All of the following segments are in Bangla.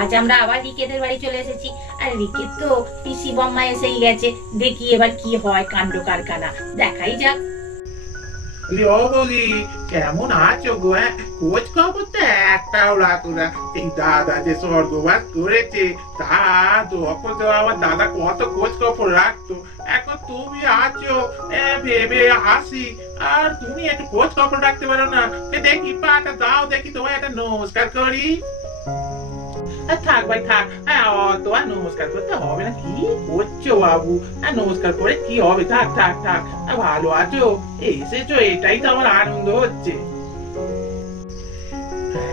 আজ আমরা আবার রিকেদের বাড়ি চলে এসেছি। আর রিকের তো পিসি বম্মা এসেই গেছে। দেখি এবার কি হয় কাণ্ড কারখানা, দেখাই যাক। বৌদি কেমন আছো গো? খোঁজ খবর তো একটাও রাখো না। এই দাদা যে স্বর্গবাস করেছে, তা তখন তো আমার দাদা কত খোঁজ খবর রাখতো। এখন তুমি আছো ভেবে হাসি, আর তুমি একটু খোঁজ খবর রাখতে পারো না? দেখি পাটা দাও, দেখি তোমায় একটা নমস্কার করি। থাক ভাই থাক, অত আর নমস্কার করতে হবে না। কি করছো বাবু? নমস্কার করে কি হবে? থাক থাক থাক। ভালো আছো? এসেছো, এটাই তো আমার আনন্দ হচ্ছে।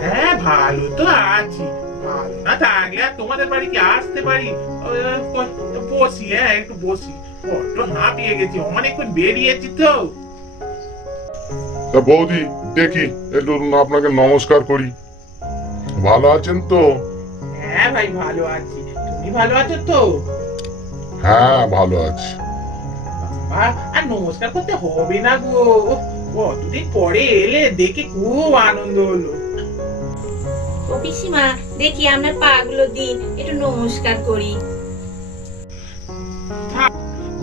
হ্যাঁ ভালো তো আছি। ভালো না থাকলে আর তোমাদের বাড়ি কি আসতে পারি? বসি, একটু বসি। বড্ড হাঁপিয়ে গেছি, অনেকক্ষণ বেরিয়েছি তো। বৌদি দেখি একটু আপনাকে নমস্কার করি। ভালো আছেন তো? হ্যাঁ ভাই ভালো আছি, তুমি ভালো আছো তো? হ্যাঁ ভালো আছি। আর নমস্কার করতে হবে না গো, কতদিন পরে এলে, দেখে খুব আনন্দ হলো। ও পিসিমা, দেখি আপনার পা গুলো দিন, একটু নমস্কার করি।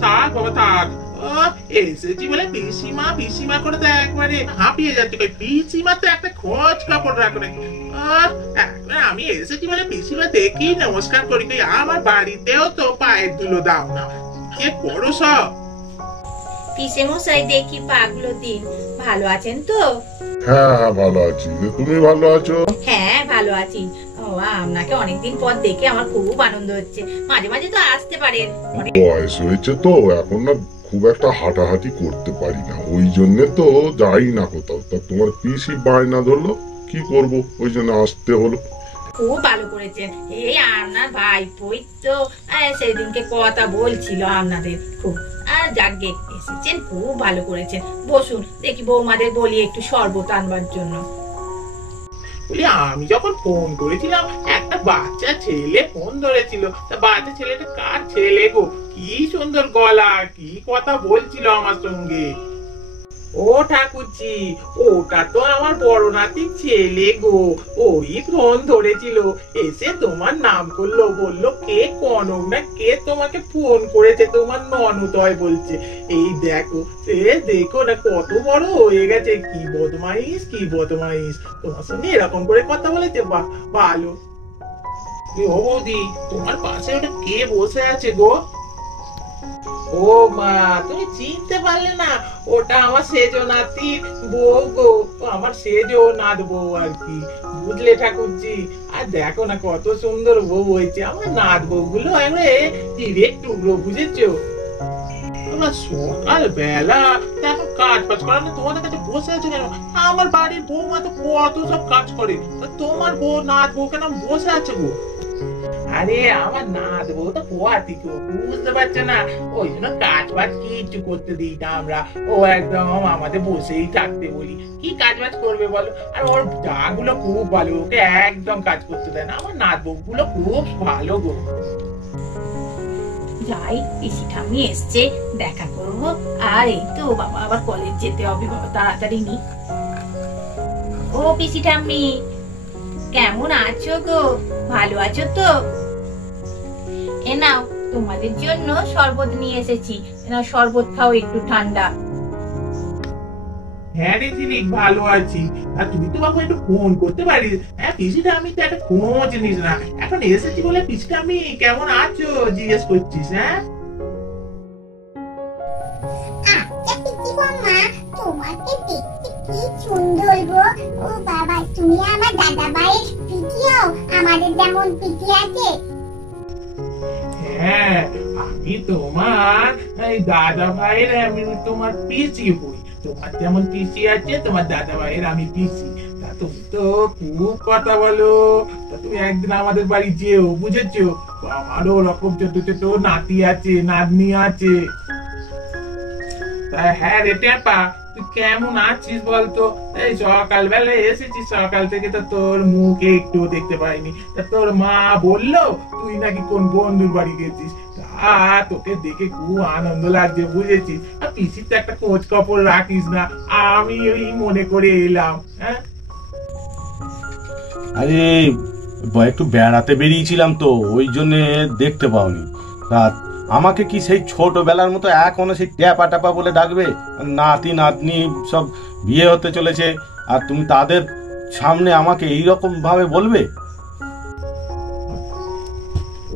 থাক বাবা থাক। এসেছি বলে পিসিমা পিসিমা করে তো একবারে হাঁপিয়ে যাচ্ছে। পিসিমা তো একটা খোঁজ কাপড় রাখো নাকি? আমি এসেছি বলে পিসিমা দেখি নমস্কার করি। আমার বাড়িতেও তো পায়ের ধুলো দাও না, কে করো সব। পিসে মশাই দেখি পা গুলো দিন। ভালো আছেন তো? হ্যাঁ হ্যাঁ ভালো আছি। তুমি ভালো আছো? হ্যাঁ ভালো আছি। আপনাকে অনেকদিন পর দেখে আমার খুব আনন্দ হচ্ছে। মাঝে মাঝে তো আসতে পারেন। বয়স হয়েছে তো, এখন না খুব একটা হাঁটাহাঁটি করতে পারি না, ওই জন্য তো যাই না কোথাও। তা তোমার পিসি বায়না ধরলো, কি করব, ওই জন্য আসতে হলো। খুব ভালো করেছেন। এই আপনার ভাইপোই তো সেদিনকে কথা বলছিল আপনাদের খুব। আর যাকগে এসেছেন, খুব ভালো করেছেন। বসুন, দেখি বৌমাদের বলি একটু শরবত আনবার জন্য। আমি যখন ফোন করেছিলাম, একটা বাচ্চা ছেলে ফোন ধরেছিল। তা বাচ্চা ছেলেটা কার ছেলে গো? কি সুন্দর গলা, কি কথা বলছিল আমার সঙ্গে। ও ঠাকুরজি, ওটা তো আমার বড় নাতির ছেলে গো। ওই ফোন ধরেছিল, এসে তোমার নাম করলো, বললো কে কনক না কে তোমাকে ফোন করেছে, তোমার ননদ হয় বলছে। এই দেখো, সে দেখো না কত বড় হয়ে গেছে। কি বদমাইশ, কি বদমাইশ। তোমার সঙ্গে এরকম করে কথা বলেছে, বাহ ভালো। ও বৌদি, তোমার পাশে ওটা কে বসে আছে গো? ও মা, তুমি চিনতে পারলে না? ওটা আমার সেজো নাতির বউ গো, আমার সেজো নাত বউ আর কি, বুঝলে ঠাকুরজি? আর দেখো না কত সুন্দর বউ হয়েছে। আমার নাত বউ গুলো ডিরেক্ট টুকরো, বুঝেছো? তোমরা সকাল বেলা এখন কাজ বাজ করা না, তোমাদের কাছে বসে আছো কেন? আমার বাড়ির বৌমা তো কত সব কাজ করে, তোমার বউ নাত বউ কেন বসে আছে গো? আরে আমার নাত বউ তো পোয়াতি গো, বুঝতে পারছো না? ওই জন্য কাজ বাজ কিছু করতে দিই না আমরা। ও একদম আমাদের বসেই থাকতে বলি। কি কাজ বাজ করবে বলো? আর ওর যা গুলো খুব ভালো, ওকে একদম কাজ করতে দেয় না। আমার নাত বউ গুলো খুব ভালো গো। যাই, পিসি ঠাম্মি এসছে, দেখা করবো। আর এই তো বাবা, আবার কলেজ যেতে হবে, বাবা তাড়াতাড়ি নি। ও পিসি ঠাম্মি, কেমন আছো গো? ভালো আছো তো? এ নাও, তোমাদের জন্য শরবত নিয়ে এসেছি। নাও শরবত খাও, একটু ঠান্ডা। হ্যাঁ রে ঝিলিক, ভালো আছি। আর তুমি তো বাবু একটু ফোন করতে পারিস। পিসিটা আমি তো একটা খোঁজ নিস না, এখন এসেছি বলে পিসিটা আমি কেমন আছো জিজ্ঞেস করছিস? হ্যাঁ তোমাকে দেখতে কি সুন্দর গো। ও বাবা, তুমি আমার দাদা ভাইয়ের পিটিও, আমাদের যেমন পিটি আছে। হ্যাঁ, আমি তোমার দাদা ভাইয়ের, আমি তোমার পিসি হই। তোমার যেমন পিসি আছে, তোমার দাদা ভাইয়ের আমি পিসি। তা তুমি তো খুব কথা বলো। তা তুমি একদিন আমাদের বাড়ি যেও, বুঝেছো? আমারও ওরকম ছোট ছোট নাতি আছে, নাতনি আছে। হ্যাঁ রে টেপা, তুই কেমন আছিস বলতো? এই সকালবেলা এসেছিস, সকাল থেকে তো তোর মুখে একটু দেখতে পাইনি। তা তোর মা বললো তুই নাকি কোন বন্ধুর বাড়ি গেছিস। তোকে দেখে খুব আনন্দ লাগছে, বুঝেছিস? আর পিসির তো একটা খোঁজ খবর রাখিস না, আমি ওই মনে করে এলাম। হ্যাঁ আরে একটু বেড়াতে বেরিয়েছিলাম তো, ওই জন্যে দেখতে পাওনি। তা আমাকে কি সেই ছোটবেলার মতো এখনো সেই ট্যাপা ট্যাপা বলে ডাকবে? নাতি নাতনি সব বিয়ে হতে চলেছে, আর তুমি তাদের সামনে আমাকে এইরকম ভাবে বলবে?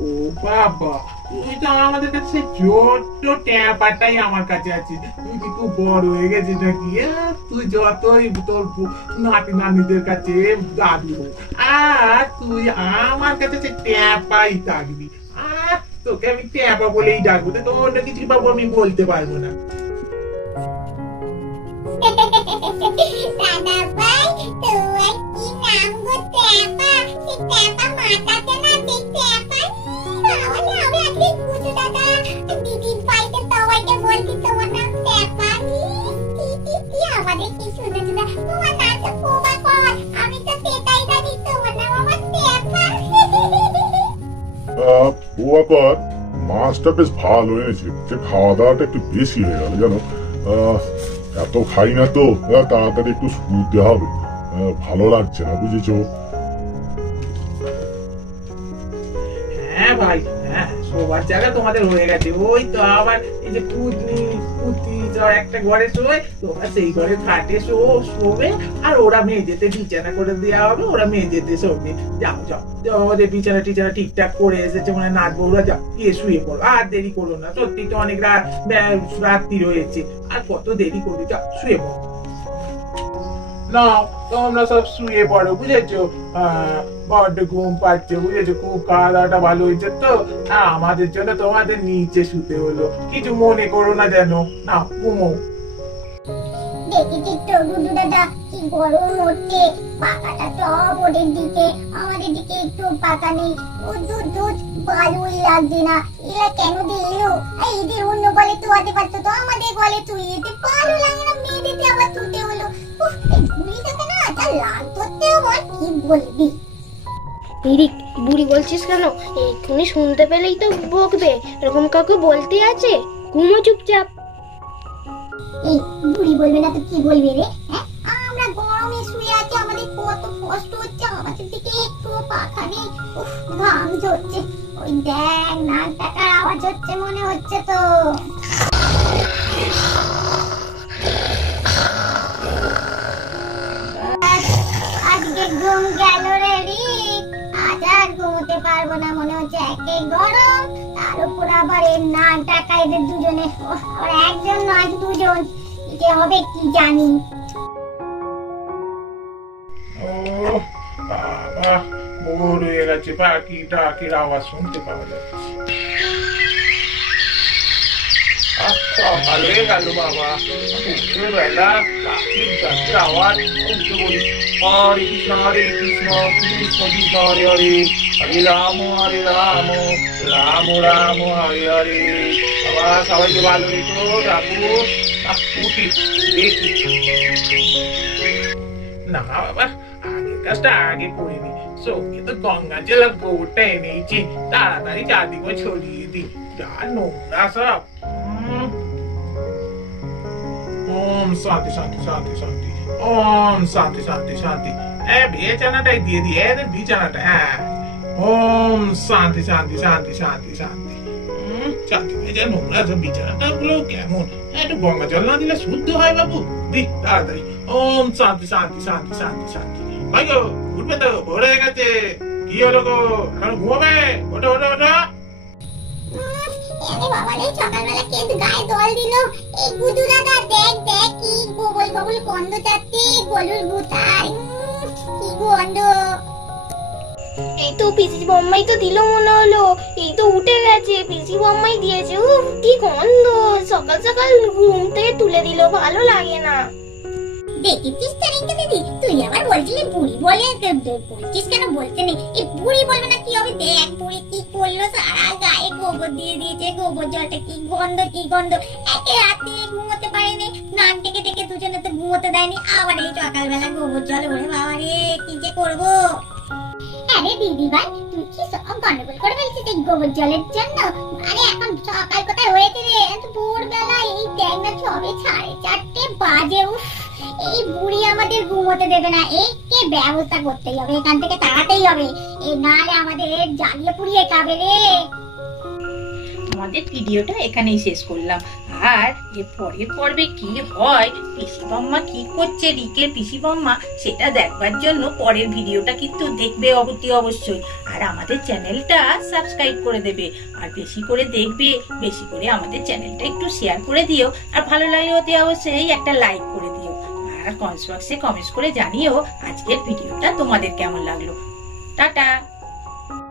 ও বাবা, তুই তো আমাদের কাছে ছোট্ট ট্যাপাটাই আমার কাছে আছে। তুই কি খুব বড় হয়ে গেছিস নাকি? তুই যতই তোর নাতি নানিদের কাছে দাদু হোক, আর তুই আমার কাছে সেই ট্যাপাই থাকবি। আর তোকে আমি ট্যাপা বলেই ডাকবো, তো অন্য কিছু বাবু আমি বলতে পারবো না। দাদা ভাই, তোমার কি নাম গো? ট্যাপা? সে ট্যাপা মাথাতে না, সেই ট্যাপা। তাহলে আমি আজকে বুঝু দাদা, দিদির বাড়িতে সবাইকে বলছি তোমার নাম ট্যাপা। আমাদের কি শুনে শুনে তোমার নাম তো পোবা কর, আমি তো সেটাই জানি, তোমার নাম আমার ট্যাপা। পোয়াকর মাছটা বেশ ভালো এনেছে, খাওয়া দাওয়াটা একটু বেশি হয়ে গেল জানো। এত খাই না তো, তাড়াতাড়ি একটু শুতে হবে, ভালো লাগছে না, বুঝেছো? হ্যাঁ ভাই, হ্যাঁ, শোবার জায়গা তোমাদের হয়ে গেছে। ওই তো আবার এই যে পুতনি পুতি একটা ঘরে শোয়, তোমরা সেই ঘরে খাটে শোবে, আর ওরা মেয়েদেরতে বিছানা করে দেওয়া হবে, ওরা মেয়েদেরতে শোবে। যাও যাও, আমাদের বিছানা টিছানা ঠিকঠাক করে এসেছে, মানে নাচ বউরা যাও, গিয়ে শুয়ে পড়ো, আর দেরি করো না। সত্যি তো অনেক রাত্রি রয়েছে, আর কত দেরি করবে, যাও শুয়ে পড়ো। না, তোমরা সব শুয়ে পড়ো, বুঝেছো? বড্ড ঘুম পাচ্ছে, বুঝেছো? খুব খাওয়া দাওয়াটা ভালো হয়েছে তো, আমাদের জন্য তোমাদের নিচে শুতে হলো, কিছু মনে করো না যেন। না, ঘুমো। দেখেছি তো গুড্ডু দাদা, কি গরম হচ্ছে, পাকাটা সব ওদের দিকে, আমাদের দিকে একটু পাকা নেই। দুধ ভালোই লাগছে না, এরা কেন দিলো? এদের অন্য গলে তোয়াতে পারতো তো, আমাদের গলে তুই যেতে ভালো লাগে না, মেয়েদেরকে আবার তুলতে হলো। বুড়িটাকে না যা লাগ ধরতে বল, কি বলবি? রিক, বুড়ি বলছিস কেন? এক্ষুনি শুনতে পেলেই তো বকবে, এরকম কাউকে বলতে আছে? ঘুমো চুপচাপ। এই বুড়ি বলবে না তো কি বলবে রে? আমরা গরমে শুয়ে আছি, আমাদের কত কষ্ট হচ্ছে, আমাদের দিকে একটু পাখা নেই, ঘাম ঝরছে। ওই দেখ, নাক ডাকার আওয়াজ হচ্ছে মনে হচ্ছে তো। আজকে ঘুম গেল রে রিক, আজ আর ঘুমোতে পারবো না, মনে হচ্ছে একে গরম, তার উপর আবার এর নাক ডাকা, এদের দুজনে, আর একজন নয় দুজন, কি হবে কি জানি। ও বাবা, ভোর হয়ে গেছে, পাখি ডাকের আওয়াজ শুনতে পাওয়া যাচ্ছে। সকাল হয়ে গেল বাবা, উঠে বেলা পাখির ডাকের আওয়াজ শুনতে বলি। হরে কৃষ্ণ হরে কৃষ্ণ, কৃষ্ণ কৃষ্ণ হরে হরে, হরে রাম রাম রাম হরে হরে। বাবা, সবাইকে ভালো রেখো, রাখো। উঠি দেখি না বাবা, আগের কাজটা আগে করিনি, সঙ্গে তো গঙ্গা জলের গোবরটা এনেছি, তাড়াতাড়ি চারদিকে ছড়িয়ে দিই, যা নোংরা সব। ওম শান্তি শান্তি শান্তি শান্তি, ওম শান্তি শান্তি শান্তি। বিছানাটাই দিয়ে দিয়ে, বিছানাটা, হ্যাঁ। ওম শান্তি শান্তি শান্তি শান্তি শান্তি। শান্তি হয়ে যায়, নোংরা সব বিছানাটা গুলো কেমন, একটু গঙ্গা জল না দিলে শুদ্ধ হয় বাবু, দি তাড়াতাড়ি। ওম শান্তি শান্তি শান্তি শান্তি শান্তি। ভাই গো, উঠবে তো, ভোর হয়ে গেছে। কি হলো গো, এখন ঘুমাবে? ওঠো ওঠো ওঠো। বাবা রে, সকালবেলা কে গায়ে জল দিল? এই গুড্ডু দাদা, দেখ দেখ কি গোবল গোবল গন্ধ যাচ্ছে, গলুর গুতায়, কি গন্ধ। এই তো পিসি বম্মাই তো দিল মনে হলো, এই তো উঠে গেছে, পিসি বম্মাই দিয়েছে। উফ, কি গন্ধ, সকাল সকাল ঘুম থেকে তুলে দিল, ভালো লাগে না। দেখেছিস তারিকা দিদি, তুই আবার বলছিলি বুড়ি বলে, বলছিস কেন? বলতে নেই, এই বুড়ি বলবে না কি হবে? দেখ বুড়ি কি করলো, সারা গায়ে গোবর দিয়ে দিয়েছে, গোবর জলটা কি গন্ধ, কি গন্ধ। একে রাতে ঘুমোতে পারেনি, নাক ডেকে ডেকে দুজনে তো ঘুমোতে দেয়নি, আবার এই সকালবেলা গোবর জল। ওরে বাবা রে, কি যে করবো। আরে দিদি ভাই, তুই কি সব গন্ডগোল করে ফেলছিস এই গোবর জলের জন্য? আরে এখন সকাল কোথায় হয়েছে রে, এত ভোরবেলা, এই দেখ না সবে 4:30 বাজে। উফ, এই বুড়ি আমাদের ঘুমোতে দেবে না, একে ব্যবস্থা করতেই হবে, এখান থেকে তাড়াতেই হবে, এ নালে আমাদের জ্বালিয়ে পুড়িয়ে খাবে রে। আমাদের ভিডিওটা এখানেই শেষ করলাম। আর এর পরের পর্বে কি হয়, পিসি বম্মা কি করছে রিকের পিসি বম্মা, সেটা দেখবার জন্য পরের ভিডিওটা কিন্তু দেখবে অতি অবশ্যই। আর আমাদের চ্যানেলটা সাবস্ক্রাইব করে দেবে, আর বেশি করে দেখবে, বেশি করে আমাদের চ্যানেলটা একটু শেয়ার করে দিও। আর ভালো লাগলে অতি অবশ্যই একটা লাইক করে দিও। আর কমেন্টস বক্সে কমেন্টস করে জানিও আজকের ভিডিওটা তোমাদের কেমন লাগলো। টাটা।